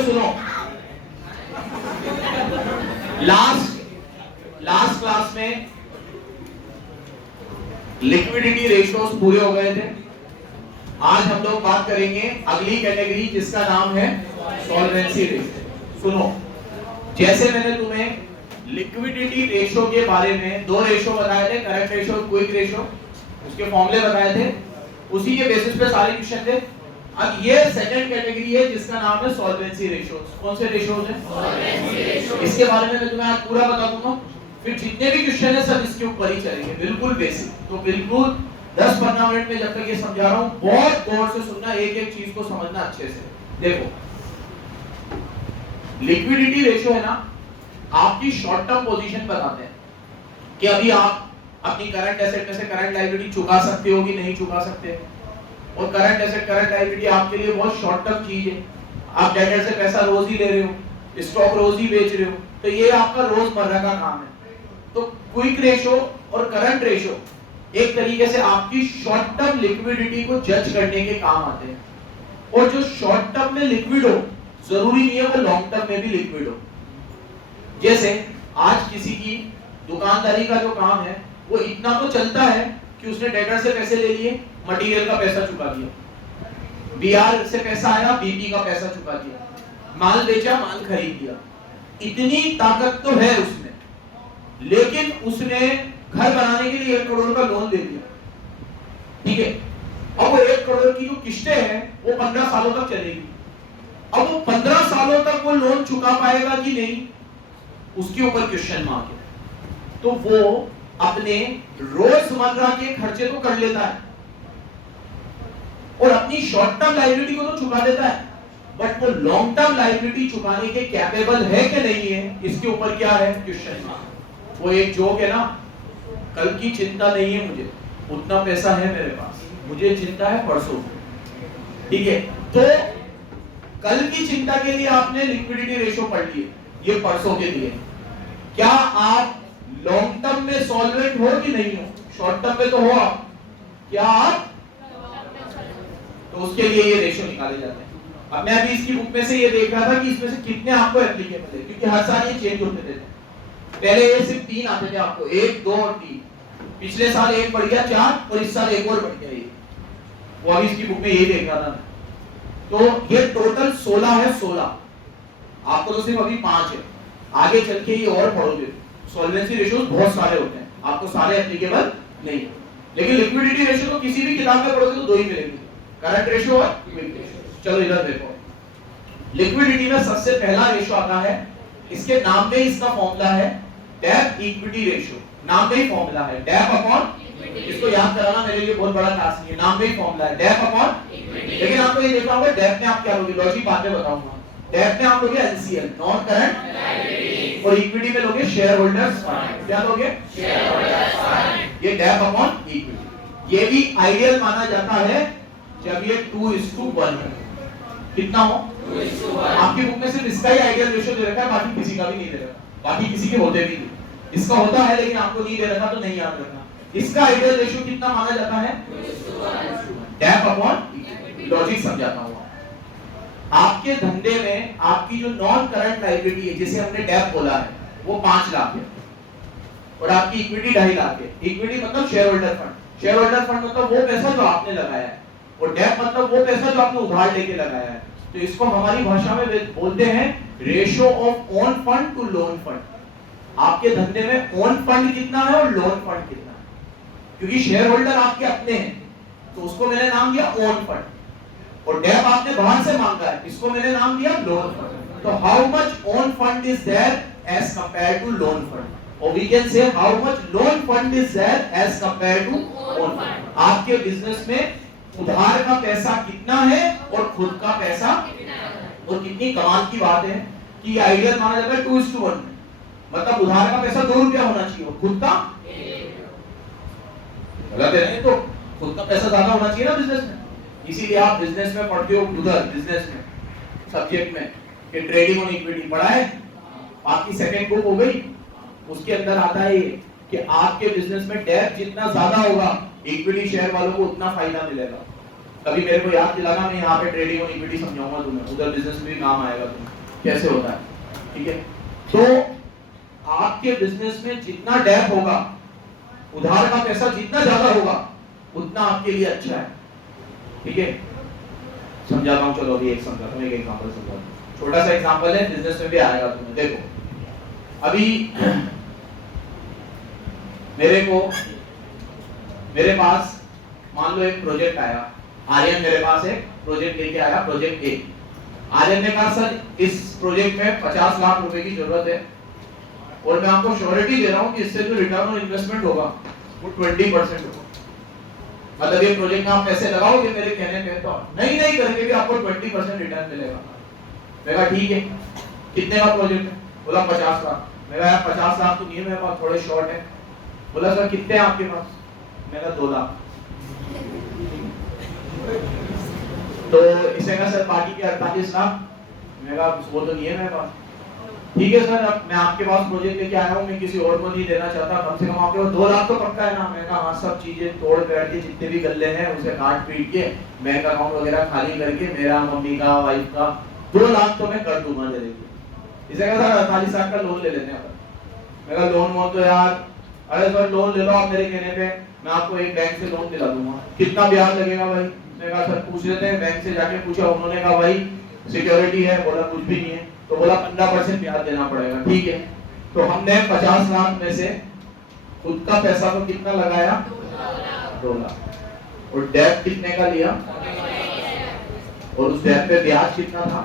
से सुनो, last class में लिक्विडिटी रेशियोज पूरे हो गए थे। आज हम लोग बात करेंगे अगली कैटेगरी जिसका नाम है सॉल्वेंसी रेशियो। सुनो, जैसे मैंने तुम्हें लिक्विडिटी रेशियो के बारे में दो रेशियो बताए थे, करंट रेशियो और क्विक रेशियो, उसके फॉर्मूले बताए थे, उसी के बेसिस पे सारे क्वेश्चन थे। अब ये सेकंड कैटेगरी है जिसका नाम है सॉल्वेंसी रेशियोज। कौन से रेशियोज हैं? Solvency ratios. इसके बारे में मैं तुम्हें आज पूरा बता दूंगा, फिर जितने भी क्वेश्चन है सब इसके ऊपर ही चलेंगे, बिल्कुल बेसिक। तो बिल्कुल 10-15 मिनट में जब तक ये समझा रहा हूं बहुत गौर से सुनना, एक एक चीज को समझना अच्छे से। देखो, लिक्विडिटी रेशियो है ना, आपकी शॉर्ट टर्म पोजीशन बताते हैं कि अभी आप अपनी करंट एसेट में से करंट लायबिलिटी चुका सकते हो कि नहीं चुका सकते। और करंट एसेट करंट लायबिलिटी आपके लिए बहुत शॉर्ट टर्म चीज है। आप डेटर से पैसा रोज ही ले रहे हो, स्टॉक रोज ही बेच रहे हो, तो ये आपका रोजमर्रा का काम है। तो क्विक रेशियो और करंट रेशियो एक तरीके से आपकी शॉर्ट टर्म लिक्विडिटी को जज करने के काम आते हैं। और जो शॉर्ट टर्म में लिक्विड हो, जरूरी नहीं है वो लॉन्ग टर्म में भी लिक्विड हो। जैसे आज किसी की दुकानदारी का जो काम है वो इतना तो चलता है कि उसने डेटर से पैसे ले लिए, मटेरियल का पैसा चुका दिया, बीआर से पैसा आया, बीपी का पैसा चुका दिया, माल बेचा, माल खरीद लिया। इतनी ताकत तो है उसमें, लेकिन उसने घर बनाने के लिए 1 करोड़ का लोन ले लिया, ठीक है। अब वो 1 करोड़ की जो किस्तें हैं वो 15 सालों तक चलेगी। अब वो 15 सालों तक वो लोन चुका पाएगा कि नहीं, उसके ऊपर क्वेश्चन मार्क है। तो वो अपने रोजमर्रा के खर्चे तो कर लेता है और अपनी शॉर्ट टर्म लायबिलिटी को तो चुका देता है, बट वो लॉन्ग टर्म लायबिलिटी चुकाने के कैपेबल है कि नहीं है, इसके ऊपर क्या है, क्वेश्चन मार्क। वो एक जोक है ना, कल की चिंता नहीं है मुझे, उतना पैसा है मेरे पास, मुझे चिंता है परसों, ठीक है। तो कल की चिंता के लिए आपने लिक्विडिटी रेशियो पढ़ लिए, ये परसों के लिए। क्या आप लॉन्ग टर्म में सॉल्वेंट हो कि नहीं हो? शॉर्ट टर्म में तो हो आप, क्या आप? तो उसके लिए ये रेशियो निकाले जाते हैं। अब मैं अभी इसकी बुक में से ये देख रहा था कि इसमें से कितने आपको एप्लीकेबल है, क्योंकि हर साल ये चेंज होते रहते हैं। पहले ये सिर्फ 3 आते थे आपको, 1, 2 और 3। पिछले साल 1 बढ़ गया 4 और इस साल 1 और बढ़ गया ये। वो अभी इसकी बुक में ये देख रहा था। तो ये टोटल 16 है, 16। आपको तो सिर्फ अभी 5 है, आगे चल के ये और पढ़ोगे। सॉल्वेंसी रेशियोज बहुत सारे होते हैं, आपको सारे एप्लीकेबल नहीं, लेकिन लिक्विडिटी रेशियो तो किसी भी किताब में पढ़ोगे तो 2 ही मिलेंगे, करंट रेशियो और क्विक रेशियो। चलो इधर देखो, लिक्विडिटी में सबसे पहला रेशियो आता है, इसके नाम में इसका फॉर्मूला है डेब्ट इक्विटी रेशियो। नाम में ही फॉर्मूला है डेब्ट अपॉन, इसको याद कराना मेरे लिए बहुत बड़ा टास्क है। नाम में ही फॉर्मूला है डेब्ट अपॉन, लेकिन आपको ये देखना होगा डेब्ट में आप क्या लोगे, लॉजिक बाद में बताऊंगा। डेब्ट में आप लोगे एनसीएल, नॉन करंट, और इक्विटी में लोगे शेयर होल्डर्स फंड। क्या लोगे? Share holders fund. ये डेब्ट अपॉन इक्विटी। ये भी आइडियल माना जाता है जब ये 2:1 है। कितना हो? 2:1। आपकी बुक में सिर्फ इसका ही आइडियल रेशियो दे रखा है, बाकी किसी का भी नहीं दे रखा, बाकी किसी के होते भी नहीं। इसका होता है लेकिन आपको नहीं दे रखा, तो नहीं याद रखना। इसका आइडियल रेशियो कितना माना जाता है? 2:1। डेब्ट अपॉन इक्विटी। लॉजिक समझाता हूं। आपके धंधे में आपकी जो नॉन करंट लायबिलिटी है, जिसे हमने डेब्ट बोला है, वो 5 लाख है और आपकी इक्विटी 2.5 लाख है। इक्विटी मतलब share holder fund, share holder fund मतलब वो पैसा जो आपने लगाया है, और डेब्ट मतलब वो पैसा जो आपने उधार लेके लगाया है। तो इसको हमारी भाषा में बोलते हैं ratio of own fund to loan fund. आपके धंधे में ओन फंड कितना है और लोन फंड कितना है, क्योंकि शेयर होल्डर आपके अपने हैं, तो उसको मैंने नाम दिया ओन फंड, और डेब्ट आपने बाहर से मांगा है, इसको मैंने नाम दिया लोन फंड। तो how much own fund is there as compared to loan fund, और we can say how much loan fund is there as compared to own fund. आपके बिजनेस में उधार का पैसा कितना है और खुद का पैसा कितना है। और कितनी कमाल की बात है कि आइडियल माना जाता है 2:1 में, मतलब उधार का पैसा 2 रुपया होना चाहिए और खुद का 1। गलत है नहीं, तो खुद का पैसा ज्यादा होना चाहिए ना बिजनेस में। इसीलिए आप बिजनेस में पढ़ते हो, उधर बिजनेस में सब्जेक्ट में कि ट्रेडिंग ऑन इक्विटी पढ़ा है, आपकी सेकंड बुक हो गई, उसके अंदर आता है ये कि आपके बिजनेस में डेब्ट जितना ज्यादा होगा, इक्विटी शेयर वालों को उतना फायदा मिलेगा। कभी मेरे को याद दिलाना, मैं यहाँ पे ट्रेडिंग और इक्विटी समझाऊंगा तुम्हें, उधर बिजनेस में भी काम आएगा तुम्हें कैसे होता है, ठीक है। तो आपके बिजनेस में जितना डेप होगा, उधार का पैसा जितना ज्यादा होगा, उतना आपके लिए अच्छा है, ठीक है। समझाता हूँ, चलो अभी एक समझाता हूँ, एक एग्जांपल समझाता हूँ, छोटा सा एग्जांपल है, बिजनेस में भी आएगा तुम्हें। देखो अभी मेरे पास मान लो एक प्रोजेक्ट आया, आर्यन मेरे पास एक प्रोजेक्ट लेके आया, प्रोजेक्ट ए। आर्यन ने कहा सर इस प्रोजेक्ट में 50 लाख रुपए की जरूरत है और मैं आपको श्योरिटी दे रहा हूं कि इससे जो रिटर्न ऑन इन्वेस्टमेंट होगा वो 20% होगा। मतलब ये प्रोजेक्ट में आप पैसे लगाओगे मेरे कहने पे तो नहीं करेंगे भी आपको 20% रिटर्न मिलेगा। मैं कहा ठीक है, कितने का प्रोजेक्ट है? बोला 50 लाख। मैं कहा यार 50 लाख तो नहीं है मेरे पास, थोड़े शॉर्ट है। बोला सर कितने हैं आपके पास? मैं कहा 2 लाख। तो इसे कहा सर बाकी के 48 लाख। मैं कहा वो तो नहीं है मेरे पास। ठीक है सर, अब मैं आपके पास प्रोजेक्ट लेके आया हूँ, मैं किसी और को नहीं देना चाहता, कम से कम आपके पास 2 लाख तो पक्का है ना? मैं कहा हाँ, सब चीजें तोड़ बैठ के जितने भी गल्ले हैं उसे काट पीट के बैंक अकाउंट वगैरह खाली करके मेरा, मम्मी का, वाइफ का 2 लाख तो मैं कर दूंगा। इसे कहा सर 48 लाख का लोन ले लेते हैं। मैं कहा लोन वोन तो यार, अरे सर लोन ले लो आप मेरे कहने पे, मैं आपको एक बैंक से लोन दिला दूंगा। कितना ब्याज लगेगा भाई? मैं कहा सर पूछ लेते हैं। बैंक से जाके पूछा, उन्होंने कहा भाई सिक्योरिटी है? बोला कुछ भी नहीं है। तो बोला 15% ब्याज देना पड़ेगा। ठीक है, तो हमने 50 लाख में से खुद का पैसा तो कितना लगाया? 2 लाख। और डेट कितने का लिया? और उस डेट पे ब्याज कितना था?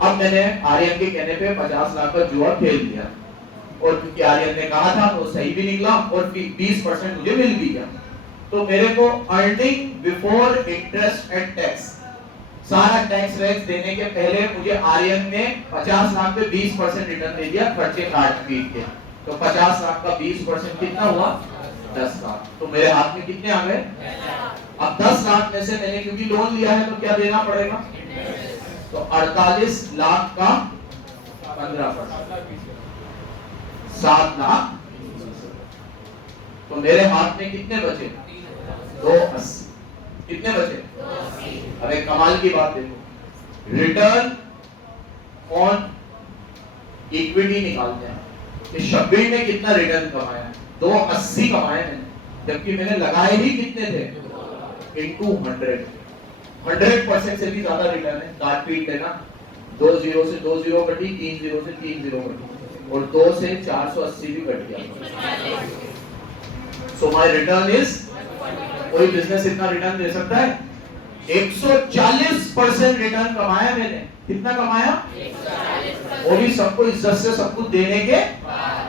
अब मैंने आर्यन के कहने पे 50 लाख का जुआ खेल दिया, और क्योंकि आर्यन ने कहा था तो सही भी निकला और 20% मुझे मिल भी गया। तो मेरे को earning before interest and tax, सारा टैक्स वैक्स देने के पहले मुझे आर्यन ने 50 लाख पे 20% रिटर्न दे दिया, खर्चे काट पीट के। तो 50 लाख का 20% कितना हुआ? 10 लाख। तो मेरे हाथ में कितने आ गए? अब 10 लाख में से मैंने क्योंकि लोन लिया है तो क्या देना पड़ेगा? तो 48 लाख का 15%, 7 लाख। तो मेरे हाथ में कितने बचे? 280। कितने बचे? 280। अब एक कमाल की बात देखो, रिटर्न ऑन इक्विटी निकालते हैं कि शब्बीर ने कितना रिटर्न कमाया? 280 कमाए मैंने, जबकि मैंने लगाए ही कितने थे? इनटू 100% से भी ज्यादा रिटर्न है। काट पीट लेना, 2 जीरो से 2 जीरो कटी, 3 जीरो से 3 जीरो कटी, और 2 से 480 भी कट गया। सो माय रिटर्न इज, कोई बिजनेस इतना रिटर्न दे सकता है? 140% रिटर्न कमाया मैंने। कितना कमाया? 140%। वो भी सबको इज्जत से सब कुछ देने के।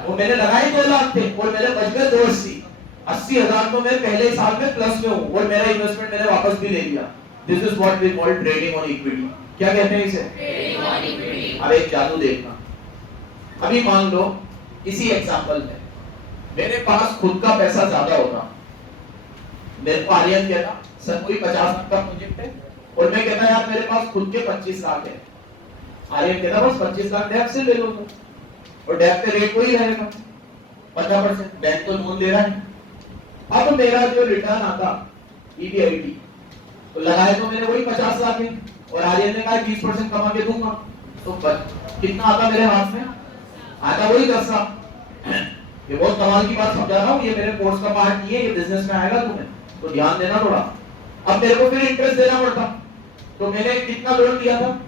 वो मैंने लगाए 2 लाख थे और मेरे बच गए 280। 80,000 तो मैं पहले साल में प्लस में हूँ और मेरा इन्वेस्टमेंट मैंने वापस भी ले लिया। This is what we call trading on equity. क्या कहते हैं इसे? Trading on equity. अब एक जादू देखना, अभी मान लो इसी एग्जांपल में मेरे पास खुद का पैसा ज्यादा होता, मेरे को आर्यन कहता सर कोई 50 लाख का प्रोजेक्ट है, और मैं कहता यार मेरे पास खुद के 25 लाख है। आर्यन कहता बस 25 लाख डेप से ले लो तुम, और डेप पे रेट वही रहेगा 15%, बैंक तो लोन दे रहा है। अब मेरा जो रिटर्न आता ईबीआईटी, तो लगाए तो मैंने वही 50 लाख है, और आर्यन ने कहा 20% कमा के दूंगा, तो कितना आता मेरे हाथ में? आता वही 10 लाख। ये बहुत कमाल की बात समझा रहा हूँ, ये मेरे कोर्स का पार्ट नहीं है, ये बिजनेस में आएगा तुम्हें, तो ध्यान देना थोड़ा। अब मेरे को फिर इंटरेस्ट देना पड़ता, तो मैंने कितना लोन लिया था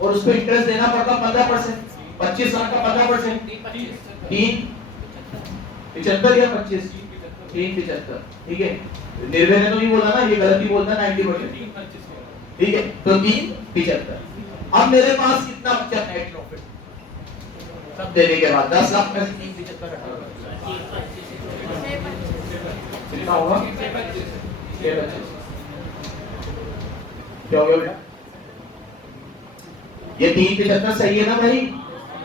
और उसको इंटरेस्ट देना पड़ता 15%। 25 लाख का 15%, 3.75 या 25? 3.75। ठीक है, निर्भय ने तो नहीं बोला ना, ये गलती बोलता 90%। ठीक है, तो 3.75। अब मेरे पास कितना बचा नेट प्रॉफिट सब देने के बाद? 10 लाख में से 3.75 कितना होगा? 6.25। क्या हो गया बेटा? ये 3.75 सही है ना भाई?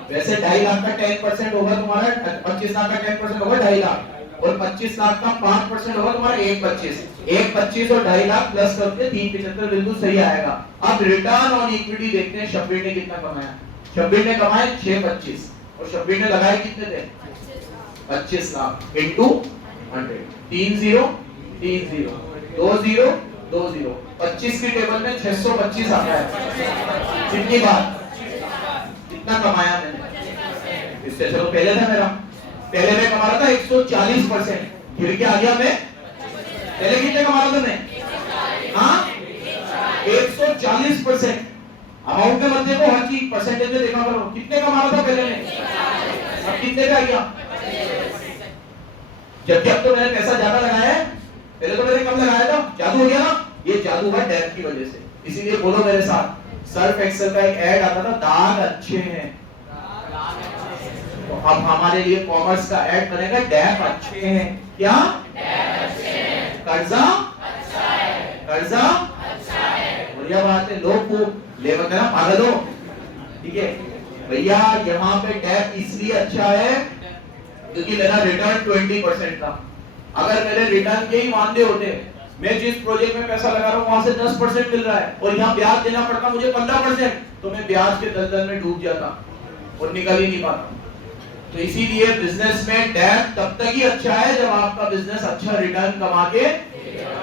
वैसे 2.5 लाख का 10% होगा तुम्हारा, 25 लाख का 10% होगा 2.5 लाख, और 25 लाख का 5% होगा तुम्हारा 1.25। 1.25 और 2.5 लाख प्लस करके 3.75 बिल्कुल सही आएगा। अब रिटर्न ऑन इक्विटी देखते हैं, शब्बीर ने कितना कमाया? शब्बीर ने कमाए 6.25, और शब्बीर ने लगाए कितने थे? 25 लाख इनटू 100। 3 0 3 0 2 0 2 जीरो। 25 की टेबल में 625 आता है। कितनी बार? कितना कमाया मैंने? इससे चलो पहले था मेरा, पहले मैं कमा रहा था 140%, गिर के आ गया मैं। पहले कितने कमा रहा था मैं? हाँ 140%। अमाउंट में मत देखो, हर चीज परसेंटेज में देखा करो। कितने कमा रहा था पहले मैं, अब कितने पे आ गया? जबकि अब तो मैंने पैसा ज्यादा लगाया है, पहले तो मैंने कम लगाया था। जादू हो गया ना? ये जादू हुआ डेप्थ की वजह से। इसीलिए बोलो मेरे साथ, सर्फ एक्सेल का एक ऐड आता था, दाग अच्छे हैं। तो अब हमारे लिए कॉमर्स का ऐड बनेगा, डेप्थ अच्छे हैं। क्या? कर्जा कर्जा बढ़िया बात है। लोग को ले ना पागल हो, ठीक है भैया। यहाँ पे डेप्थ इसलिए अच्छा है क्योंकि मेरा रिटर्न 20% था। अगर मेरे रिटर्न के ही मानदे होते, मैं जिस प्रोजेक्ट में पैसा लगा रहा हूँ वहां से 10% मिल रहा है और यहाँ ब्याज देना पड़ता मुझे 15%, तो मैं ब्याज के दलदल में डूब जाता और निकल ही नहीं पाता। तो इसीलिए बिजनेस में डेप्थ तब तक ही अच्छा है जब आपका बिजनेस अच्छा रिटर्न कमा के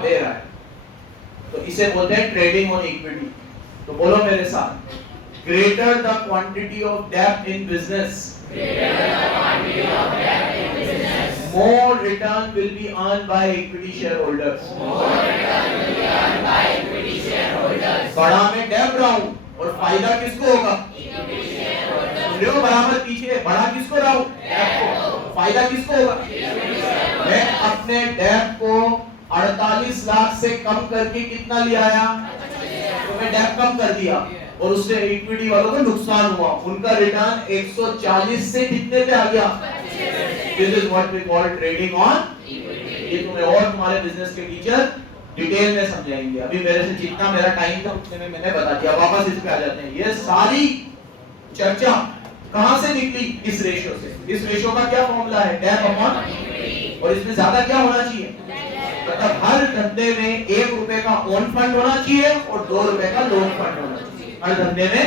दे रहा है। तो इसे बोलते हैं ट्रेडिंग ऑन इक्विटी। तो बोलो मेरे साथ, greater the quantity of depth in business, more return will be earned by equity shareholders. बड़ा मैं डेप रहा हूं और फायदा किसको होगा? बराबर पीछे, बड़ा किसको रहा हूं? डेप को। फायदा किसको होगा? मैं अपने डेप को 48 लाख से कम करके कितना ले आया? तो मैं डेप कम कर दिया और उससे इक्विटी वालों को नुकसान हुआ। उनका रिटर्न 140 से कितने पे आ गया? This is what we call trading on equity। ये तुम्हें और तुम्हारे बिजनेस के टीचर डिटेल में समझाएंगे। अभी मेरे से जितना मेरा टाइम था उतने में मैंने बता दिया। वापस इस पे आ जाते हैं। ये सारी चर्चा कहां से निकली? इस रेशियो से। इस रेशियो का क्या फॉर्मूला है? Debt upon equity. और इसमें ज्यादा क्या होना चाहिए? मतलब हर धंधे में 1 रुपए का ओन फंड होना चाहिए और 2 रुपए का लोन फंड होना चाहिए। हर धंधे में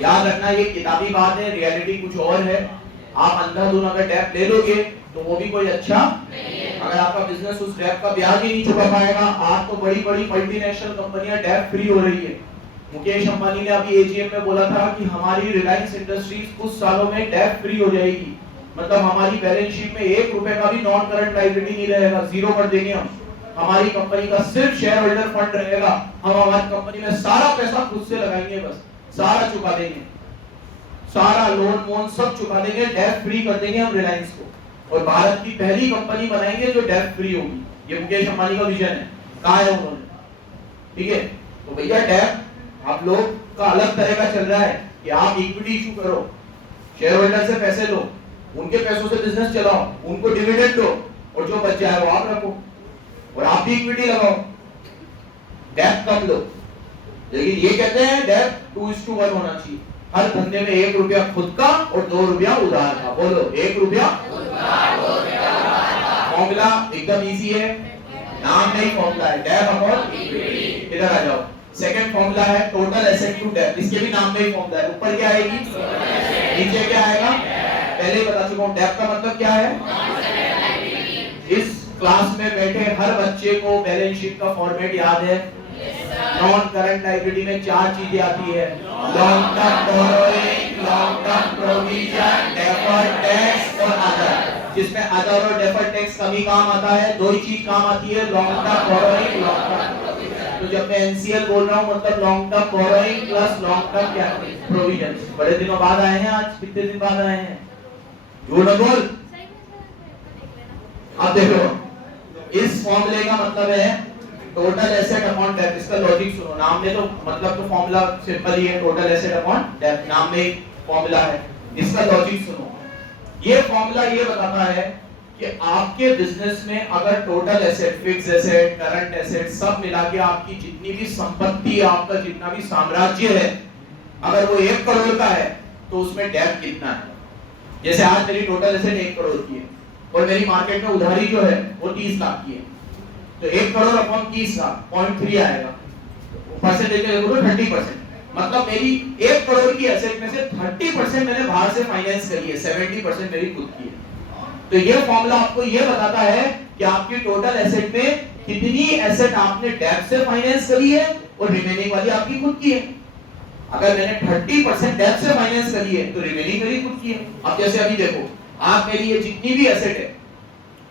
याद रखना, ये किताबी बात है, रियलिटी कुछ और है। आप अंधाधुन अगर डेप ले लोगे तो वो भी कोई अच्छा नहीं है। अगर आपका बिजनेस उस डेप का ब्याज ही नहीं चुका पाएगा, आज तो बड़ी बड़ी मल्टीनेशनल कंपनियां डेप फ्री हो रही है। मुकेश अंबानी ने अभी एजीएम में बोला था कि हमारी रिलायंस इंडस्ट्रीज कुछ सालों में डेप फ्री हो जाएगी। मतलब हमारी बैलेंस शीट में 1 रुपए का भी नॉन करंट लायबिलिटी नहीं रहेगा, जीरो कर देंगे हम। हमारी कंपनी का सिर्फ शेयर होल्डर फंड रहेगा। हम हमारी कंपनी में सारा पैसा खुद से लगाएंगे, बस सारा चुका देंगे, सारा लोन वोन सब चुका देंगे, डेट फ्री कर देंगे हम रिलायंस को। और भारत की पहली कंपनी बनाएंगे जो डेट फ्री होगी। ये मुकेश अंबानी का विजन है, कहा है उन्होंने, ठीक है। तो भैया डेट आप लोग का अलग तरह का चल रहा है कि आप इक्विटी इशू करो, शेयर होल्डर से पैसे लो, उनके पैसों से बिजनेस चलाओ, उनको डिविडेंड दो और जो बच जाए वो आप रखो और आप भी इक्विटी लगाओ, डेट कम लो। लेकिन ये कहते हैं डेट 2:1 होना चाहिए। हर धंधे में 1 रुपया खुद का और 2 रुपया उधार का। बोलो 1 रुपया फॉर्मूला एकदम इजी है, नाम नहीं फॉर्मूला है, डेट अपॉन इक्विटी। इधर आ जाओ, सेकंड फॉर्मूला है टोटल एसेट टू डेट। इसके भी नाम में ही फॉर्मूला है। ऊपर क्या आएगी, नीचे क्या आएगा? पहले ही बता चुका हूं। डेट का मतलब क्या है? इस क्लास में बैठे हर बच्चे को बैलेंस शीट का फॉर्मेट याद है। नॉन करंट लायबिलिटी में 4 चीजें आती है, long term borrowing, long term provision, deferred tax और अदर। जिसमें अदर और डेफर्ड टैक्स कभी काम आता है, 2 ही चीज काम आती है, long term borrowing, long term provision. तो जब मैं एनसीएल बोल रहा हूं मतलब long term borrowing plus long term क्या प्रोविजन। बड़े दिनों बाद आए हैं, आज कितने दिन बाद आए हैं? झूठ मत बोल। अब देखो इस फॉर्मूले का मतलब है टोटल एसेट अपॉन डेट। इसका लॉजिक सुनो, नाम में तो मतलब तो फॉर्मूला सिंपल ही है, टोटल एसेट अपॉन डेट, नाम में फॉर्मूला है। इसका लॉजिक सुनो, ये फॉर्मूला ये बताता है कि आपके बिजनेस में अगर total asset, fix asset, current asset सब मिला के आपकी जितनी भी संपत्ति, आपका जितना भी साम्राज्य है, अगर वो 1 करोड़ का है तो उसमें डेट कितना है। जैसे आज मेरी टोटल एसेट 1 करोड़ की है और मेरी मार्केट में उधारी जो है वो 30 लाख की है, तो 1 करोड़ अपॉन 30 लाख 0.3 आएगा। परसेंटेज में देखो तो 30%। मतलब मेरी 1 करोड़ की एसेट में से 30% मैंने बाहर से फाइनेंस करी है, 70% मेरी खुद की है। तो ये फॉर्मूला आपको ये बताता है कि आपकी टोटल एसेट में कितनी एसेट आपने डेब्ट से फाइनेंस करी है और रिमेनिंग वाली आपकी खुद की है। अगर मैंने 30% डेब्ट से फाइनेंस करी है तो रिमेनिंग मेरी खुद की है। अब जैसे अभी देखो, आप मेरी ये जितनी भी एसेट है,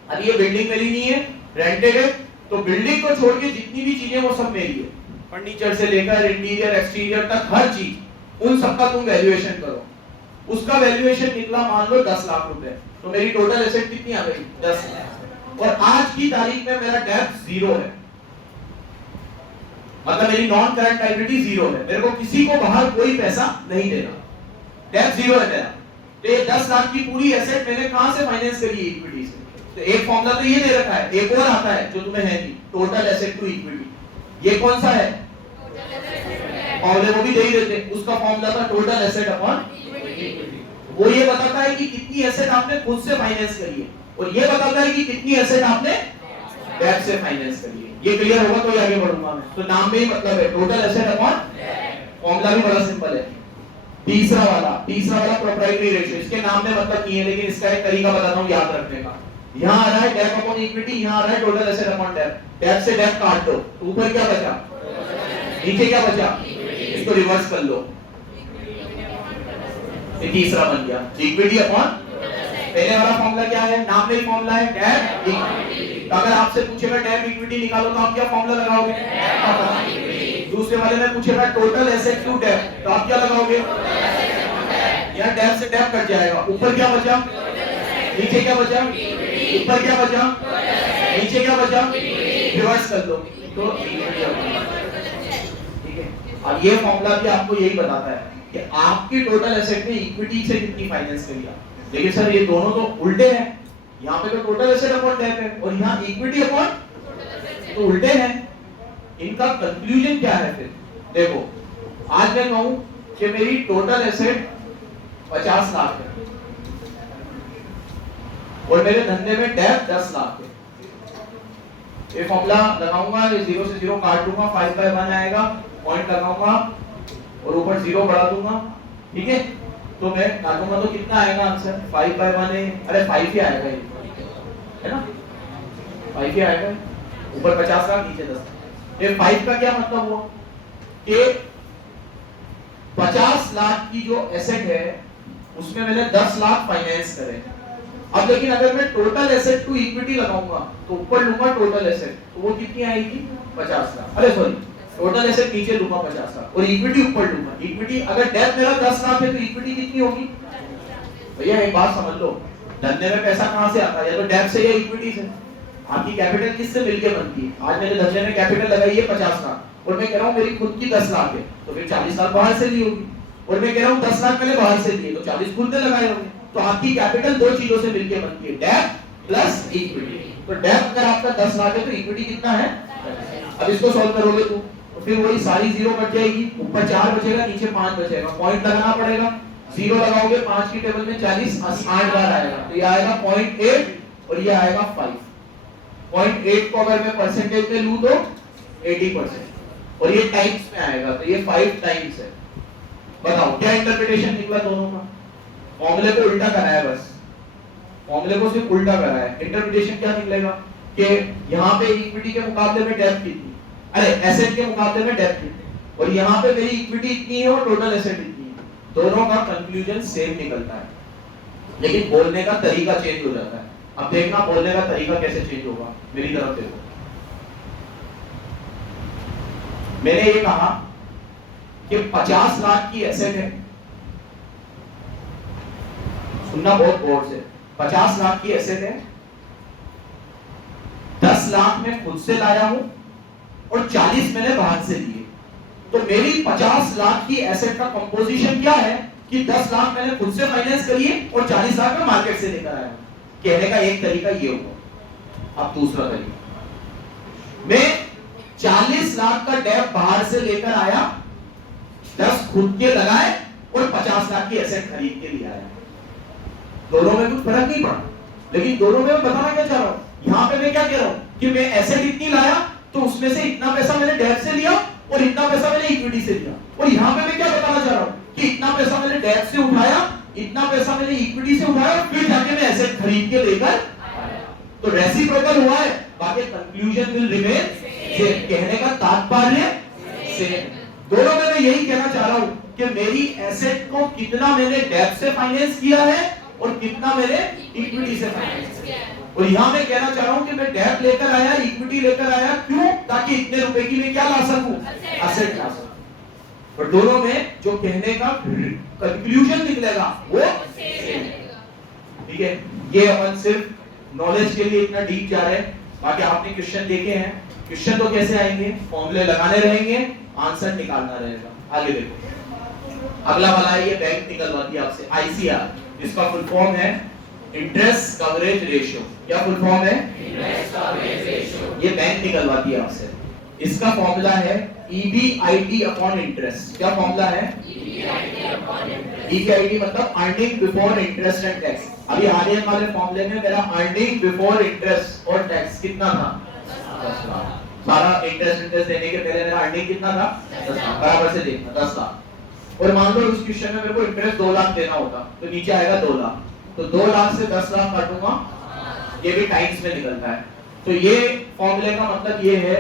अब ये बिल्डिंग मेरी नहीं है, रेंटेड है, तो बिल्डिंग को छोड़ के जितनी भी चीजें वो सब मेरी है, फर्नीचर से लेकर इंटीरियर एक्सटीरियर तक हर चीज, उन सबका तुम वैल्यूएशन करो। उसका वैल्यूएशन निकला मान लो 10 लाख रुपए, तो मेरी टोटल एसेट कितनी आ गई? 10 लाख। और आज की तारीख में मेरा डेब्ट 0 है, मतलब मेरी नॉन करंट लायबिलिटी 0 है, मेरे को किसी को बाहर कोई पैसा नहीं देना, डेब्ट 0 है मेरा। तो ये 10 लाख की पूरी एसेट मैंने कहां से फाइनेंस करी? इक्विटी से। तो एक फॉर्मूला तो ये दे रखा है, एक और आता है जो तुम्हें है नहीं, टोटल एसेट टू इक्विटी। ये कौन सा है? फॉर्मूले वो भी दे ही देते, उसका फॉर्मूला था टोटल एसेट अपॉन इक्विटी। वो ये बताता है कि कितनी एसेट आपने खुद से फाइनेंस करी है और ये बताता है कि कितनी एसेट आपने डेब्ट से फाइनेंस करी है। ये क्लियर होगा तो आगे बढ़ूंगा मैं। तो नाम में ही मतलब है टोटल एसेट अपॉन, फॉर्मूला भी बड़ा सिंपल है। तीसरा वाला प्रोप्राइटरी रेशियो, इसके नाम में मतलब नहीं है, लेकिन इसका एक तरीका बताता हूं याद रखने का। यहां आ रहा है डेब्ट अपॉन इक्विटी, यहां आ रहा है टोटल एसेट अपॉन डेब्ट। डेब्ट से डेब्ट काट दो तो ऊपर क्या बचा? नीचे क्या बचा? इसको रिवर्स कर लो, ये तीसरा बन गया इक्विटी अपॉन। पहले वाला फॉर्मूला क्या है? नाम में ही फॉर्मूला है डेब्ट इक्विटी। तो अगर आपसे पूछेगा डेब्ट इक्विटी निकालो तो आप क्या फॉर्मूला लगाओगे? दूसरे वाले में पूछेगा टोटल एसेट टू डेब्ट तो आप क्या लगाओगे? यार डेब्ट से डेब्ट कट जाएगा, ऊपर क्या बचा? नीचे क्या बचा? ऊपर क्या बचा? नीचे क्या बचा? रिवर्स कर लो तो ठीक है। अब ये फॉर्मूला भी आपको यही बताता है कि आपकी टोटल एसेट में इक्विटी से कितनी फाइनेंस करी आप। लेकिन सर ये दोनों तो उल्टे हैं, यहाँ पे तो टोटल एसेट अपॉन डेब्ट है और यहाँ इक्विटी अपॉन, तो उल्टे हैं। इनका कंक्लूजन क्या है फिर? देखो, आज मैं कहूं कि मेरी टोटल एसेट 50 लाख है और मेरे धंधे में डेब्ट 10 लाख है। ये फॉर्मूला लगाऊंगा, ये 0 से 0 काट दूंगा, 5/1 आएगा, पॉइंट लगाऊंगा और ऊपर 0 बढ़ा दूंगा, ठीक है। तो मैं काटूंगा तो कितना आएगा आंसर? 5/1 है, अरे 5 ही आएगा, ये है ना, 5 ही आएगा। ऊपर 50 लाख, नीचे 10। ये 5 का क्या मतलब हुआ कि 50 लाख की जो एसेट है उसमें मैंने 10 लाख फाइनेंस करे। अब लेकिन अगर मैं टोटल एसेट टू इक्विटी लगाऊंगा तो ऊपर लूंगा टोटल एसेट, तो वो कितनी आएगी? 50 लाख। अरे सॉरी, टोटल एसेट नीचे लूंगा 50 लाख और इक्विटी ऊपर लूंगा। इक्विटी अगर डेब्ट मेरा 10 लाख है तो इक्विटी कितनी होगी? भैया एक बात समझ लो, धंधे में पैसा कहां से आता है? या तो डेब्ट से या इक्विटी से। आपकी कैपिटल किससे मिलके बनती है? आज मेरे धंधे में कैपिटल लगाई है 50 लाख और मैं कह रहा हूं मेरी खुद की 10 लाख है, तो फिर 40 लाख बाहर से ली होगी। और मैं कह रहा हूं 10 लाख मैंने बाहर से लिए तो 40 खुद ने लगाए होंगे। तो आपकी कैपिटल दो चीजों से मिलके बनती है, डेब्ट प्लस इक्विटी। तो डेब्ट अगर आपका 10 लाख है तो इक्विटी कितना है? अब इसको सॉल्व करोगे तो फिर वही सारी 0 कट जाएगी, ऊपर 4 बचेगा, नीचे 5 बचेगा, पॉइंट लगाना पड़ेगा। 0 लगाओगे 5 की टेबल में 40 8 बार आएगा, तो ये आएगा 0.8 और ये आएगा 5। 0.8 को अगर मैं परसेंटेज में लूं तो 80% और ये टाइम्स में आएगा, तो ये 5 टाइम्स है। बताओ क्या इंटरप्रिटेशन निकला दोनों का? फॉर्मूले को उल्टा कराया, बस फॉर्मूले को सिर्फ उल्टा कराया। इंटरप्रिटेशन क्या निकलेगा कि यहाँ पे इक्विटी के मुकाबले में डेब्ट कितनी, अरे एसेट के मुकाबले में डेब्ट कितनी, और यहाँ पे मेरी इक्विटी इतनी है और टोटल एसेट इतनी है। दोनों का कंक्लूजन सेम निकलता है, लेकिन बोलने का तरीका चेंज हो जाता है। अब देखना बोलने का तरीका कैसे चेंज होगा, मेरी तरफ देखो। मैंने ये कहा कि 50 लाख की एसेट है, सुनना बहुत गौर से, 50 लाख की एसेट है, 10 लाख में खुद से लाया हूं और 40 मैंने बाहर से लिए। तो मेरी 50 लाख की एसेट का कंपोजिशन क्या है कि 10 लाख मैंने खुद से फाइनेंस करी है और 40 लाख मैं मार्केट से लेकर आया हूं। कहने का एक तरीका ये होगा। अब दूसरा तरीका, मैं 40 लाख का डेब्ट बाहर से लेकर आया, 10 खुद के लगाए और 50 लाख की एसेट खरीद के लिए आया। दोनों में कुछ फर्क नहीं पड़ा, लेकिन दोनों में मैं बताना क्या चाह रहा हूं, यहां पे मैं क्या कह रहा हूं कि मैं एसेट इतनी लाया तो उसमें से इतना पैसा मैंने डेब्ट से लिया और इतना पैसा मैंने इक्विटी से लिया। और यहां पे मैं क्या बताना चाह रहा हूं कि इतना पैसा मैंने डेब्ट से उठाया, इतना पैसा मैंने इक्विटी से उठाया, फिर जाके में एसेट खरीद के लेकर, तो रेसिप्रोकल हुआ है, बाकी कंक्लूजन विल रिमेन सेम। कहने का तात्पर्य सेम। दोनों में मैं यही कहना चाह रहा हूं कि मेरी एसेट को कितना मैंने डेब्ट से फाइनेंस किया है और कितना मैंने इक्विटी से फाइनेंस किया है। और यहां मैं कहना चाह रहा हूं कि मैं डेब्ट लेकर आया, इक्विटी लेकर आया, क्यों? ताकि इतने रुपए की मैं क्या ला सकूं, एसेट ला सकूं। और दोनों में जो कहने का कंक्लूजन निकलेगा वो सेम। ठीक है, ये अपन सिर्फ नॉलेज के लिए इतना डीप जा रहे हैं। बाकी आपने क्वेश्चन देखे हैं, क्वेश्चन तो कैसे आएंगे, फॉर्मूले लगाने रहेंगे, आंसर निकालना रहेगा। आगे देखो, अगला वाला है, ये बैंक निकलवाती है आपसे, आईसीआर। इसका फुल फॉर्म है इंटरेस्ट कवरेज रेशियो। क्या फुल फॉर्म है? Interest coverage ratio. ये बैंक निकलवाती है आपसे। इसका फॉर्मूला है EBIT अपॉन इंटरेस्ट। क्या फॉर्मूला है? EBIT मतलब earning before interest and tax. अभी हालिया वाले फॉर्मूले में मेरा अर्निंग बिफोर इंटरेस्ट और टैक्स कितना था? 10 लाख। सारा इंटरेस्ट देने के पहले मेरा अर्निंग कितना था? 10 लाख। बराबर से देखना, 10 लाख। और मान लो उस क्वेश्चन में मेरे को इंटरेस्ट 2 लाख देना होता, तो नीचे आएगा 2 लाख। तो 2 लाख से 10 लाख काटूंगा, ये भी टाइम्स में निकलता है। तो ये फॉर्मूले का मतलब ये है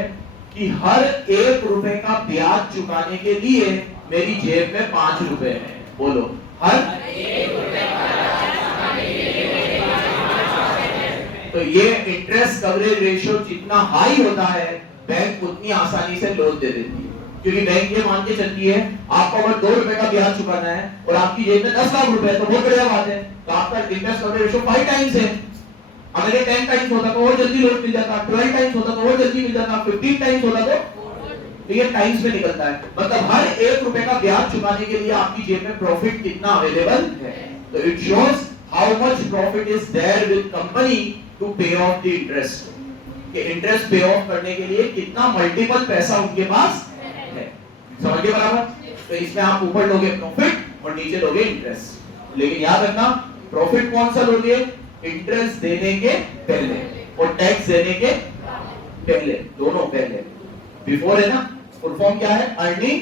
कि हर 1 रुपए का ब्याज चुकाने के लिए मेरी जेब में 5 रुपए है। बोलो, हर 1 रुपए का ब्याज चुकाने के लिए 5 रुपए। तो ये इंटरेस्ट कवरेज रेशियो जितना हाई होता है, बैंक उतनी आसानी से लोन दे देती है। क्योंकि बैंक ये मान के चलती है आपको अगर 2 रुपए का ब्याज चुकाना है और आपकी जेब में 10 लाख रुपए है, तो बहुत बढ़िया बात है। तो आपका इंटरेस्ट कवरेज रेशियो 5 टाइम्स है। अगर ये 10 टाइम्स होता तो और जल्दी लोन मिल जाता, 12 टाइम्स होता तो और जल्दी मिल जाता, 15 टाइम्स होता तो ये टाइम्स में निकलता है। मतलब हर 1 रुपए का ब्याज चुकाने के लिए आपकी जेब में प्रॉफिट कितना अवेलेबल है। तो it shows how much profit is there with company to pay off the interest. कि इंटरेस्ट पे ऑफ करने के लिए कितना मल्टीपल पैसा उनके पास है। समझ गए बराबर? तो इसमें आप ऊपर लोगे प्रॉफिट और नीचे लोगे इंटरेस्ट। लेकिन याद रखना, प्रॉफिट कौन सा लोगे? इंटरेस्ट देने के पहले और टैक्स देने के पहले, दोनों पहले। बिफोर है ना, फुल फॉर्म क्या है? अर्निंग।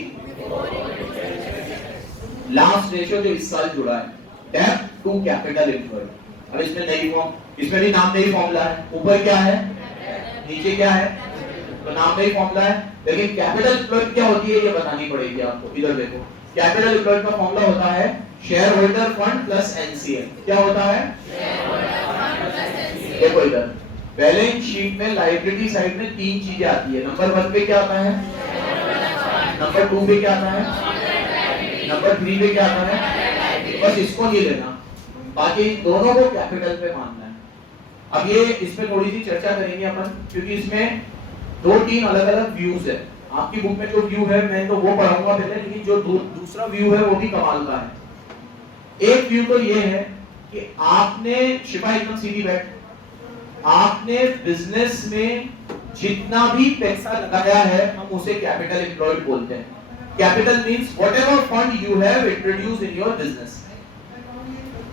लास्ट रेशियो जो इस साल जुड़ा है, डेब्ट टू कैपिटल एम्प्लॉयड। अब इसमें नई फॉर्म, इसमें भी नाम नई फॉर्मूला है। ऊपर क्या है, नीचे क्या है, तो नाम नई फॉर्मूला है। लेकिन कैपिटल एम्प्लॉयड क्या होती है ये बतानी पड़ेगी आपको। इधर देखो, कैपिटल एम्प्लॉयड का फॉर्मूला होता है share holder fund plus NCL. क्या होता है? देखो इधर बैलेंस शीट में लायबिलिटी साइड में 3 चीजें आती है। नंबर 1 पे क्या आता है, नंबर 2 पे क्या आता है, नंबर 3 पे क्या आता है। बस इसको नहीं लेना, बाकी दोनों को कैपिटल पे मानना है। अब ये इसमें थोड़ी सी चर्चा करेंगे अपन, क्योंकि इसमें 2-3 अलग अलग व्यूज है। आपकी बुक में जो व्यू है मैं तो वो पढ़ाऊंगा पहले, लेकिन जो दूसरा व्यू है वो भी कमाल का है। एक व्यू तो ये है कि आपने, शिफा एकदम सीधी बैठ, आपने बिजनेस में जितना भी पैसा लगाया है हम उसे कैपिटल एम्प्लॉयड बोलते हैं। Capital means whatever fund you have introduced in your business,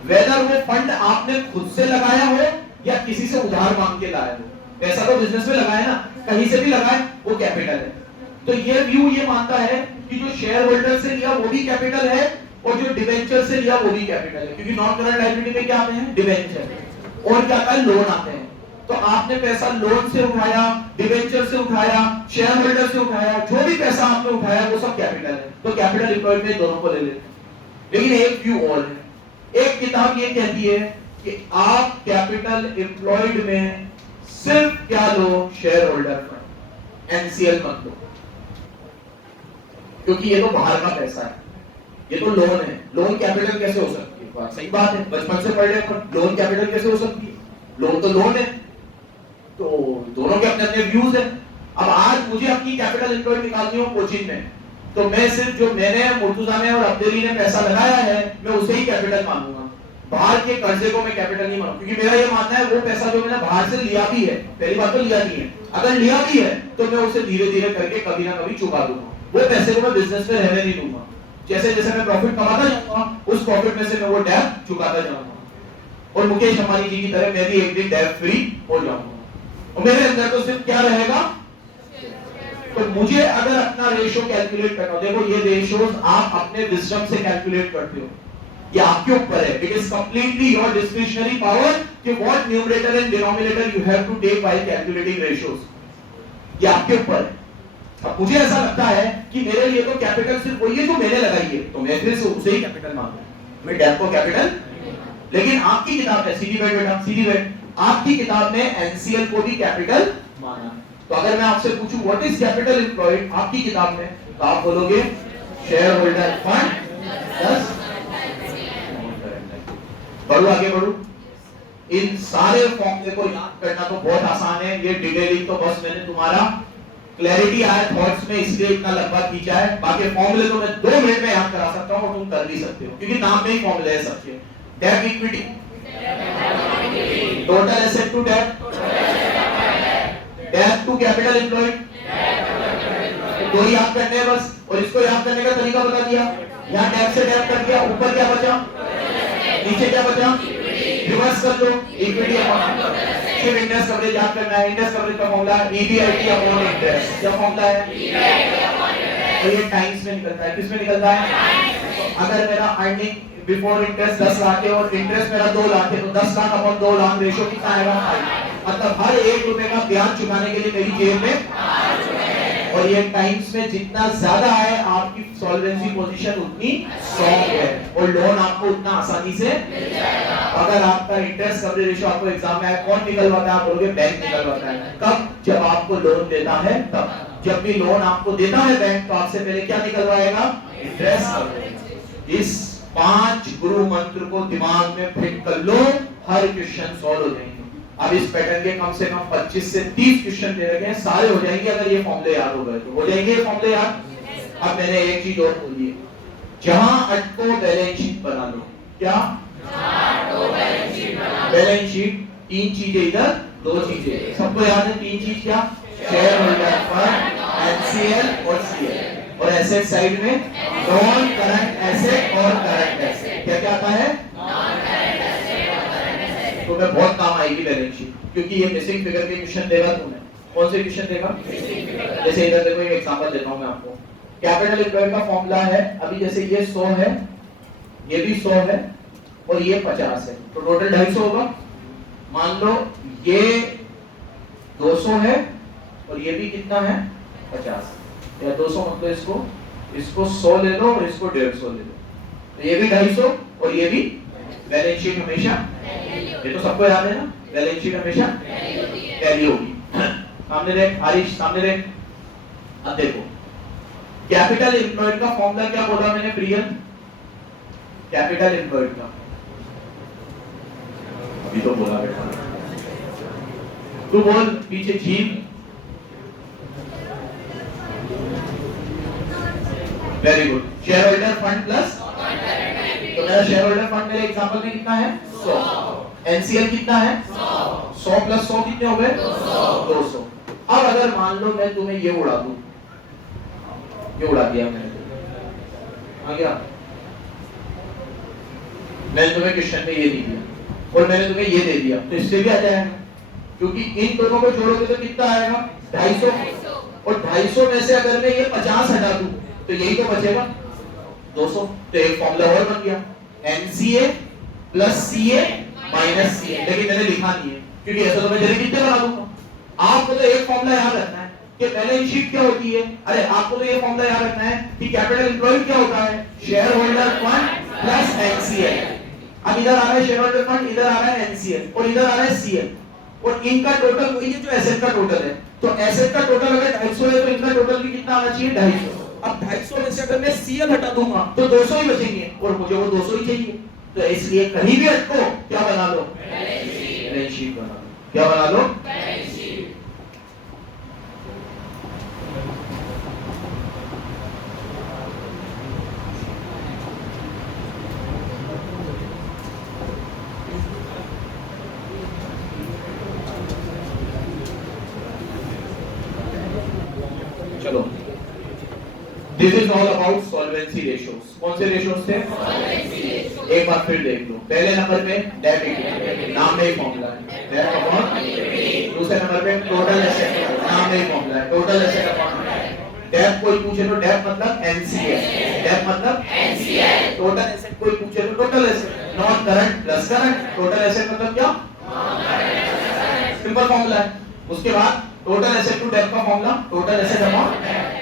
whether वो फंड आपने खुद से लगाया हो या किसी से उधार मांग के लाया हो। पैसा तो बिजनेस में लगाया ना, कहीं से भी लगाए, वो कैपिटल है। तो ये व्यू ये मानता है कि जो शेयर होल्डर से लिया वो भी कैपिटल है और जो डिवेंचर से लिया वो भी कैपिटल है। क्योंकि नॉन करंट लायबिलिटी में क्या आते हैं? डिवेंचर। और क्या आता है? लोन आते हैं। तो आपने पैसा लोन से उठाया, डिवेंचर से उठाया, शेयर होल्डर से उठाया, जो भी पैसा आपने उठाया वो सब कैपिटल है। तो कैपिटल एम्प्लॉयड में दोनों को ले लेते। लेकिन एक व्यू और है, एक किताब ये कहती है कि आप कैपिटल एम्प्लॉयड में सिर्फ क्या लो? शेयर होल्डर फंड, एनसीएल मत लो, क्योंकि ये तो बाहर का पैसा है, ये तो लोन है। लोन कैपिटल कैसे हो सकती है? सही बात है, बचपन से पढ़ रहे हैं, लोन कैपिटल कैसे हो सकती है? लोन तो लोन है। तो दोनों के अपने अपने व्यूज है। अब आज मुझे अपनी कैपिटल एम्प्लॉयड निकालनी हो कोचिंग में, तो मैं सिर्फ जो मैंने, मुर्तुजा ने और अब्दुल्ली ने पैसा लगाया है मैं उसे ही कैपिटल मानूंगा। बाहर के कर्जे को मैं कैपिटल नहीं मानूंगा, क्योंकि मेरा ये मानना है वो पैसा जो मैंने बाहर से लिया भी है, पहली बात तो लिया नहीं है, अगर लिया भी है तो मैं उसे धीरे धीरे करके कभी ना कभी चुका दूंगा। वो पैसे को मैं बिजनेस में रहने नहीं दूंगा। जैसे जैसे मैं प्रॉफिट कमाता जाऊंगा उस प्रॉफिट में से मैं वो डेब्ट चुकाता जाऊंगा। और मुकेश अंबानी जी की तरह मैं भी एक दिन डेब्ट फ्री हो जाऊंगा। और मेरे अंदर तो सिर्फ क्या रहेगा? तो मुझे अगर अपना रेशियो कैलकुलेट करना हो, देखो ये रेशियोज आप अपने विजडम से कैलकुलेट करते हो, ये आपके ऊपर है, it is completely your discretionary power कि what numerator and denominator you have to take while calculating ratios, ये आपके ऊपर है। अब मुझे ऐसा लगता है कि मेरे लिए तो कैपिटल सिर्फ वही है जो मैंने लगाई है, तो मैं फिर से उसे ही कैपिटल मानूंगा, मैं डेट को कैपिटल। लेकिन आपकी किताब में सीधी बेट बेटा सीधी बेट, आपकी किताब में एनसीएल को भी कैपिटल माना। तो अगर मैं आपसे पूछूं व्हाट इज कैपिटल एम्प्लॉयड आपकी किताब में, तो आप बोलोगे शेयर होल्डर फंड प्लस। बढ़ू आगे बढ़ू, इन सारे फॉर्मूले को याद करना तो बहुत आसान है, ये डिटेलिंग तो बस मैंने तुम्हारा क्लैरिटी आया थॉट्स में इसलिए इतना लंबा खींचा है, बाकी फॉर्मूले तो मैं 2 मिनट में याद करा सकता हूं और तुम कर भी सकते हो क्योंकि नाम में ही फॉर्मूले है सबके। Debt equity, total asset to debt, debt to capital employed, तो ही याद करने हैं बस। और इसको याद करने का तरीका बता दिया, यहां डेट से डेट कर दिया, ऊपर क्या बचा, नीचे क्या बचा, रिवर्स कर दो, इक्विटी अमाउंट, फिर इंटरेस्ट कवरेज याद करना है, इंटरेस्ट कवरेज का फॉर्मूला ईबीआईटी अपॉन इंटरेस्ट, क्या फॉर्मूला है, तो ये टाइम्स में निकलता है, किस में निकलता है, अगर मेरा अर्निंग बिफोर इंटरेस्ट 10 लाख है और इंटरेस्ट मेरा 2 लाख है तो 10 लाख अपॉन 2 लाख रेशियो कितना आएगा, मतलब हर 1 रुपए का ब्याज चुकाने के लिए मेरी जेब में, और ये टाइम्स में जितना ज्यादा है आपकी सॉल्वेंसी पोजीशन उतनी स्ट्रांग है और लोन आपको उतना आसानी से मिल जाएगा। अगर आपका इंटरेस्ट कवरेज रेशियो आपको एग्जाम में आए, कौन निकलवाता है, आप बोलोगे बैंक निकलवाता है। कब, जब आपको लोन देता है तब, जब भी लोन आपको देता है बैंक तो आपसे पहले क्या निकलवाएगा, इंटरेस्ट कवरेज। इस 5 गुरु मंत्र को दिमाग में फिट कर लो, हर क्वेश्चन सॉल्व हो जाएंगे। अब इस पैटर्न के कम से कम 25 से 30 क्वेश्चन दे रखे हैं, सारे हो जाएंगे अगर ये फॉर्मूले याद हो गए तो। हो जाएंगे ये फॉर्मूले याद। अब मैंने एक चीज और बोली है, जहां अटको बैलेंस शीट बना लो, क्या बैलेंस शीट, 3 चीजें इधर 2 चीजें, सबको याद है 3 चीज क्या, शेयर होल्डर फंड, एनसीएल और सीएल, और एसेट साइड में नॉन करंट एसेट और करंट एसेट, क्या क्या आता है, तो मैं बहुत काम आएगी बैलेंस शीट, क्योंकि ये मिसिंग फिगर के क्वेश्चन देगा तुम्हें। कौन से क्वेश्चन देगा, जैसे इधर देखो एक एग्जांपल देता हूं मैं आपको, कैपिटल एम्प्लॉयड का फॉर्मूला है, अभी जैसे ये 100 है, ये भी 100 है और ये 50 है, तो टोटल 250 होगा। मान लो ये 200 है और ये भी कितना है 50, या 200 मतलब इसको 100 ले लो और इसको 150 ले लो, तो ये भी 250 और ये भी। बैलेंस शीट हमेशा, ये तो सबको याद है ना, बैलेंस शीट हमेशा टैली होगी। सामने देख आरिश, सामने देख। अब देखो कैपिटल एम्प्लॉयड का फॉर्मूला क्या बोला मैंने प्रियन, कैपिटल एम्प्लॉयड का अभी तो बोला बेटा, तू बोल पीछे झील। Very good, share holder fund plus, तो मेरा शेयर होल्डर फंड मेरे एग्जांपल में कितना है 100, एनसीएल कितना है 100 प्लस 100 कितने हो गए 200। अब अगर मान लो मैं तुम्हें ये उड़ा दूं, ये उड़ा दिया मैंने, आ गया, मैंने तुम्हें क्वेश्चन में ये नहीं दिया और मैंने तुम्हें ये दे दिया, तो इससे भी आ जाएगा, क्योंकि इन दोनों को जोड़ोगे तो कितना आएगा 250, और 250 में से अगर मैं ये 50 हटा दूं तो यही तो बचेगा 200, तो एक फॉर्मूला और बन गया, NCA plus CA minus CA, लेकिन मैंने लिखा नहीं है क्योंकि ऐसा तो मैं जल्दी कितने बना दूंगा। आपको तो एक फॉर्मूला याद रखना है कि बैलेंस शीट क्या होती है, अरे आपको तो ये फॉर्मूला याद रखना है कि कैपिटल एम्प्लॉयड क्या होता है, share holder fund plus NCL. अब इधर आ रहा है शेयर होल्डर फंड, इधर आ रहा है एनसीएल और इधर आ रहा है सीएल, और इनका टोटल वही है जो एसेट का टोटल है, तो एसेट का टोटल अगर 250 है तो इनका टोटल भी कितना आना चाहिए 250। अब 250 में से अगर मैं सीएल हटा दूंगा तो 200 ही बचेंगे और मुझे वो 200 ही चाहिए, तो इसलिए कहीं भी अटको क्या बना लो, बैलेंस शीट बना लो, क्या बना लो, बैलेंस शीट। चलो, this is all about solvency ratios. कौन से रेशियोज थे, एक बार फिर देख लो। पहले नंबर पे डेट इक्विटी, नाम में ही फॉर्मूला है, डेट अपॉन। दूसरे नंबर पे टोटल एसेट, नाम में ही फॉर्मूला है, टोटल एसेट अपॉन डेब्ट कोई पूछे तो डेब्ट मतलब एनसीएल, डेब्ट मतलब एनसीएल। टोटल एसेट कोई पूछे तो total asset, non current plus current, total asset मतलब क्या, सिंपल फॉर्मूला है। उसके बाद टोटल एसेट टू डेब्ट का फॉर्मूला टोटल एसेट अपॉन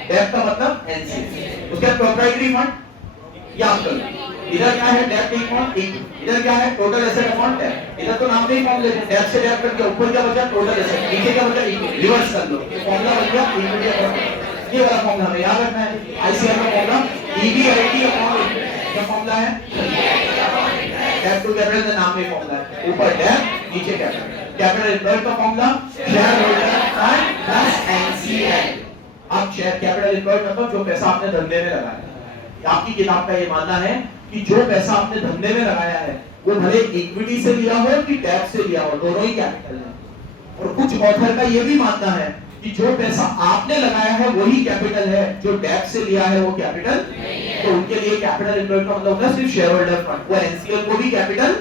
डेब्ट का मतलब एनसीएल। उसके बाद प्रोप्राइटरी फंड याद कर लो, इधर क्या है डेब्ट अपॉन इक्विटी, इधर क्या है टोटल एसेट अपॉन डेब्ट। इधर तो नाम से ही फॉर्मूला है, डेब्ट से डेब्ट कट के ऊपर क्या बचा टोटल एसेट, नीचे क्या बचा इक्विटी, रिवर्स कर लो, ये फॉर्मूला बन गया इक्विटी अपॉन, ये वाला फॉर्मूला हमें याद रखना है। आईसीआर का फॉर्मूला ईबीआईटी अपॉन इक्विटी, क्या फॉर्मूला है, डेब्ट टू कैपिटल का नाम में फॉर्मूला है, ऊपर डेब्ट नीचे कैपिटल। कैपिटल एम्प्लॉयड का formula share holder fund plus NCL. अब शेयर कैपिटल एम्प्लॉयड मतलब जो पैसा आपने धंधे में लगाया है। आपकी किताब का ये मानना है कि जो पैसा आपने धंधे में लगाया है वो भले इक्विटी से लिया हो कि डेब्ट से लिया हो, दोनों ही कैपिटल है। और कुछ ऑथर का ये भी मानना है कि जो पैसा आपने लगाया है वही कैपिटल है, जो डेब्ट से लिया है वो कैपिटल नहीं है। तो उनके लिए कैपिटल एम्प्लॉयड का मतलब होता है सिर्फ शेयर होल्डर फंड, वो एनसीएल को भी कैपिटल।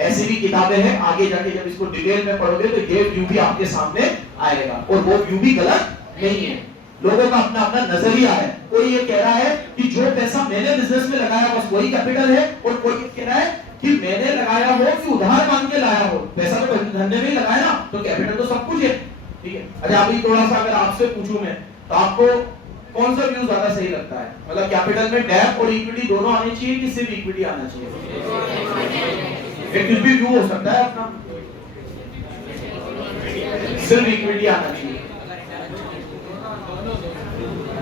ऐसी भी किताबें हैं, आगे जाके जब इसको डिटेल में पढ़ोगे तो ये व्यू भी आपके सामने आएगा, और वो व्यू भी गलत नहीं है। लोगों का अपना अपना नजरिया है। कोई ये कह रहा है कि जो पैसा मैंने बिजनेस में लगाया बस वही कैपिटल है, और कोई ये कह रहा है कि मैंने लगाया हो कि उधार मांग के लाया हो, पैसा तो धंधे में ही लगाया ना, तो कैपिटल तो सब कुछ है। ठीक है, अच्छा अभी थोड़ा सा अगर आपसे पूछूं मैं, तो आपको कौन सा व्यू ज्यादा सही लगता है, मतलब कैपिटल में डेब्ट और इक्विटी दोनों आनी चाहिए कि सिर्फ इक्विटी आना चाहिए? एक भी व्यू हो सकता है अपना, सिर्फ इक्विटी आना चाहिए,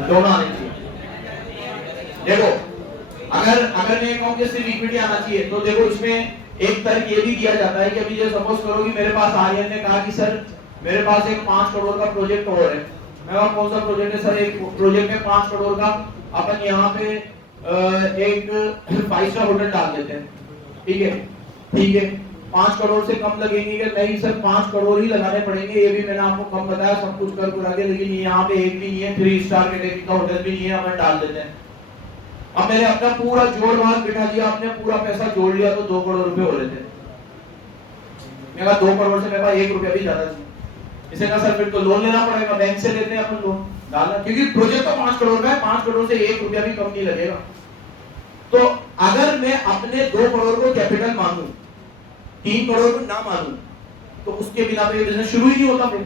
दोनों आने चाहिए। देखो अगर मैं कहूं कि सिर्फ इक्विटी आना चाहिए, तो देखो इसमें एक तर्क ये भी दिया जाता है कि अभी ये सपोज करो कि मेरे पास आर्यन ने कहा कि सर मेरे पास एक 5 करोड़ का प्रोजेक्ट और है। मैं कहा कौन सा प्रोजेक्ट है सर? एक प्रोजेक्ट में 5 करोड़ का अपन यहाँ पे एक 5 स्टार होटल डाल देते हैं। ठीक है 5 करोड़ से कम लगेंगे कि नहीं सर? 5 करोड़ ही लगाने पड़ेंगे, ये भी मैंने आपको कम बताया, सब कुछ कर पुरा के, लेकिन यहाँ पे एक भी नहीं है, 3 स्टार कैटेगरी का होटल भी नहीं है, अपन डाल देते हैं। अब मैंने अपना पूरा जोड़ भाग बिठा दिया, आपने पूरा पैसा जोड़ लिया तो 2 करोड़ रुपए हो रहे थे। मैं कहा 2 करोड़ से मेरे पास 1 रुपया भी ज्यादा चाहिए। इसे कहा सर फिर तो लोन लेना पड़ेगा, बैंक से लेते हैं अपन लोन डालना, क्योंकि प्रोजेक्ट तो 5 करोड़ का है, 5 करोड़ से 1 रुपया भी कम नहीं लगेगा। तो अगर मैं अपने 2 करोड़ को कैपिटल मानूं, 3 करोड़ को ना मानूं, तो उसके बिना पे बिजनेस शुरू ही नहीं होता फिर,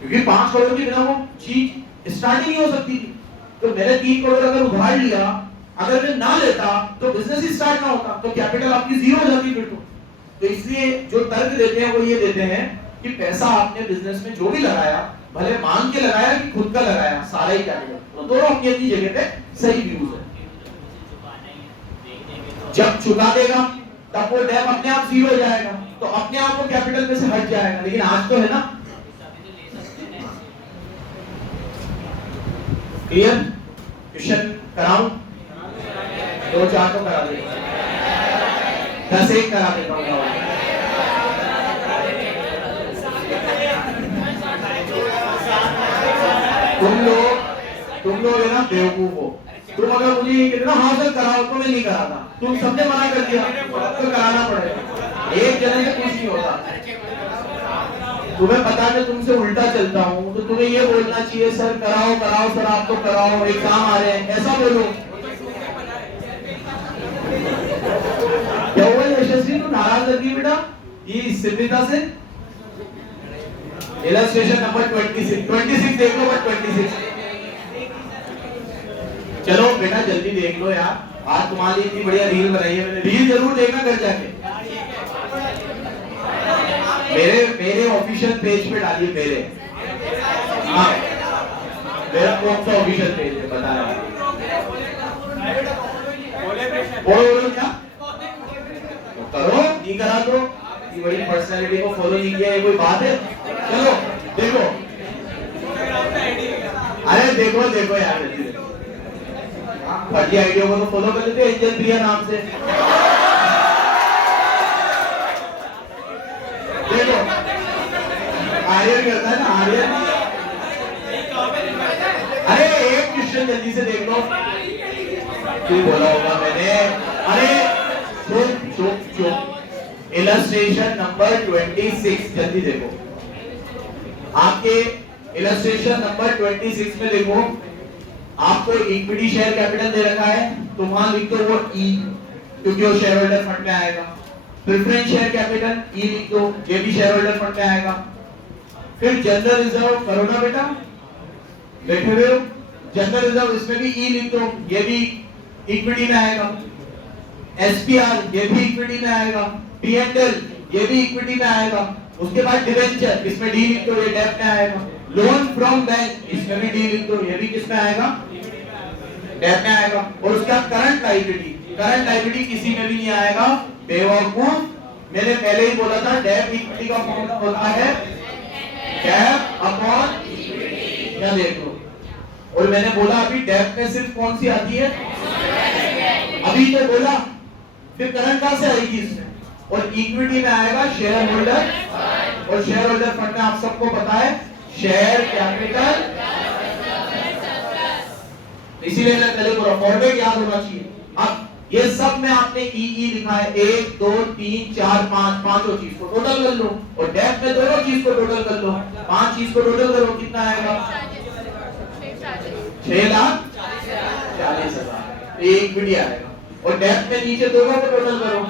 क्योंकि 5 करोड़ के बिना वो चीज स्टार्ट ही नहीं हो सकती थी। तो मैंने 3 करोड़ अगर उधार लिया, अगर मैं ना लेता तो बिजनेस ही स्टार्ट ना होता, तो कैपिटल आपकी जीरो हो जाती फिर तो इसलिए जो तर्क देते हैं वो ये देते हैं कि पैसा आपने बिजनेस में जो भी लगाया, भले मांग के लगाया कि खुद का लगाया, सारा ही कैपिटल, तो दोनों अपनी अपनी जगह पे सही व्यूज है। जब चुका देगा तब वो डेब्ट अपने आप जीरो हो जाएगा, तो अपने आप वो कैपिटल में से हट जाएगा। लेकिन आज तो है ना, क्लियर? क्वेश्चन कराऊं? 2-4 तो करा देगा, 10-1 करा देता हूँ। तुम लोग है ना बेवकूफ हो। तुम अगर मुझे ये कहते ना हाँ सर कराओ, तो मैं नहीं कराता। तुम सबने मना कर दिया, तो कराना पड़ेगा। एक जने से कुछ नहीं होता। तुम्हें पता है तुमसे उल्टा चलता हूँ, तो तुम्हें ये बोलना चाहिए सर कराओ कराओ सर, आप तो कराओ, एग्जाम आ रहे हैं, ऐसा बोलो। क्या हुआ यशस्वी, तू नाराज लगी बेटा ये सिद्धिता से? इलस्ट्रेशन नंबर 26 देख लो, बट 26 चलो बेटा जल्दी देख लो यार, आज तुम्हारी इतनी बढ़िया रील बनाई है मैंने, रील जरूर देखना घर जाके, मेरे ऑफिशियल पेज पे डालिए, मेरे कौन सा ऑफिशियल पेज है बता रहा बोलो क्या करो, नहीं करा तो ये बड़ी पर्सनैलिटी को फॉलो नहीं किया, ये कोई बात है? चलो देखो, अरे देखो यार, फर्जी आइडिया को तो फॉलो कर लेते एंजल प्रिया नाम से। देखो आर्यन करता है ना, आर्यन। अरे एक क्वेश्चन जल्दी से देख लो, क्यों बोला होगा मैंने? अरे चुप इलस्ट्रेशन नंबर 26 जल्दी देखो। आपके इलस्ट्रेशन नंबर 26 में देखो, आपको इक्विटी शेयर कैपिटल दे रखा है, तो वहां लिख दो वो ई, क्योंकि वो शेयर होल्डर फंड में आएगा। प्रेफरेंस शेयर कैपिटल ई लिख दो, ये भी शेयर होल्डर फंड में आएगा। फिर जनरल रिजर्व करो ना बेटा, बैठे हुए हो, जनरल रिजर्व इसमें भी ई लिख दो, ये भी इक्विटी में आएगा। एसपीआर ये भी इक्विटी में आएगा। पीएनएल ये भी इक्विटी में आएगा। उसके बाद डिवेंचर, इसमें डी लिख दो, ये डेब्ट में आएगा। लोन फ्रॉम बैंक, इसमें भी डी लिख दो, ये भी किस में आएगा, डेब्ट में आएगा। और उसके बाद करंट लायबिलिटी, करंट लायबिलिटी किसी में भी नहीं आएगा। बेवकूफ, मैंने पहले ही बोला था डेब्ट इक्विटी का फॉर्मूला होता है डेब्ट अपॉन इक्विटी, क्या देख लो। और मैंने बोला अभी डेब्ट में सिर्फ कौन सी आती है, अभी तो बोला, फिर करंट कहां से आएगी इसमें, और इक्विटी में आएगा शेयर होल्डर, और शेयर होल्डर फंड में आप सबको पता है शेयर कैपिटल, इसीलिए मैं पहले पूरा फॉर्मेट याद होना चाहिए। अब ये सब में आपने ई लिखा है, 1 2 3 4 5, पांचों चीज को टोटल कर लो, और डेब्ट में दोनों चीज को टोटल कर लो, 5 चीज को टोटल करो, कितना आएगा, 6,40,000, इक्विटी आएगा। और डेब्ट में नीचे दोनों को टोटल करो,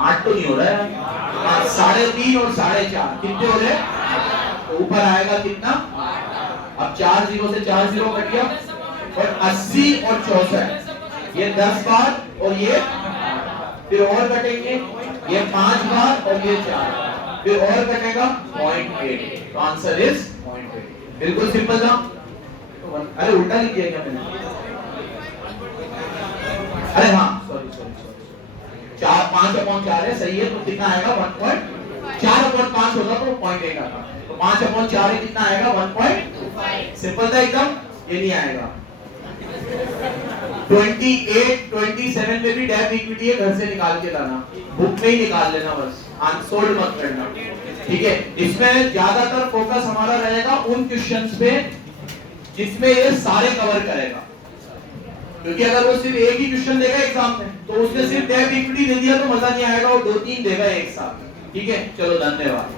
8 तो नहीं हो रहा है, 3.5 और 4.5 कितने हो रहे, तो ऊपर आएगा कितना, अब 4 0 से 4 0 कट गया, और 80 और 64 ये 10 बार, और ये फिर और कटेंगे, ये 5 बार और ये 4, फिर और कटेगा 0.8, तो आंसर इज 0.8। बिल्कुल सिंपल था। अरे उल्टा लिख दिया क्या मैंने, अरे हाँ सॉरी 5/4 है, सही है, तो कितना आएगा 1.4/5 होगा तो 0.8 आता, तो 5/4 है, कितना आएगा 1.5। सिंपल था एकदम, ये नहीं आएगा। 28 27 में भी डेब्ट इक्विटी है, घर से निकाल के लाना, बुक में ही निकाल लेना, बस अनसोल्ड मत करना, ठीक है। इसमें ज्यादातर फोकस हमारा रहेगा उन क्वेश्चंस पे जिसमें ये सारे कवर करेगा, क्योंकि अगर वो सिर्फ एक ही क्वेश्चन देगा एग्जाम में, तो उसने सिर्फ डेब्ट इक्विटी दे दिया तो मजा नहीं आएगा, और 2-3 देगा एक साथ, ठीक है। चलो धन्यवाद।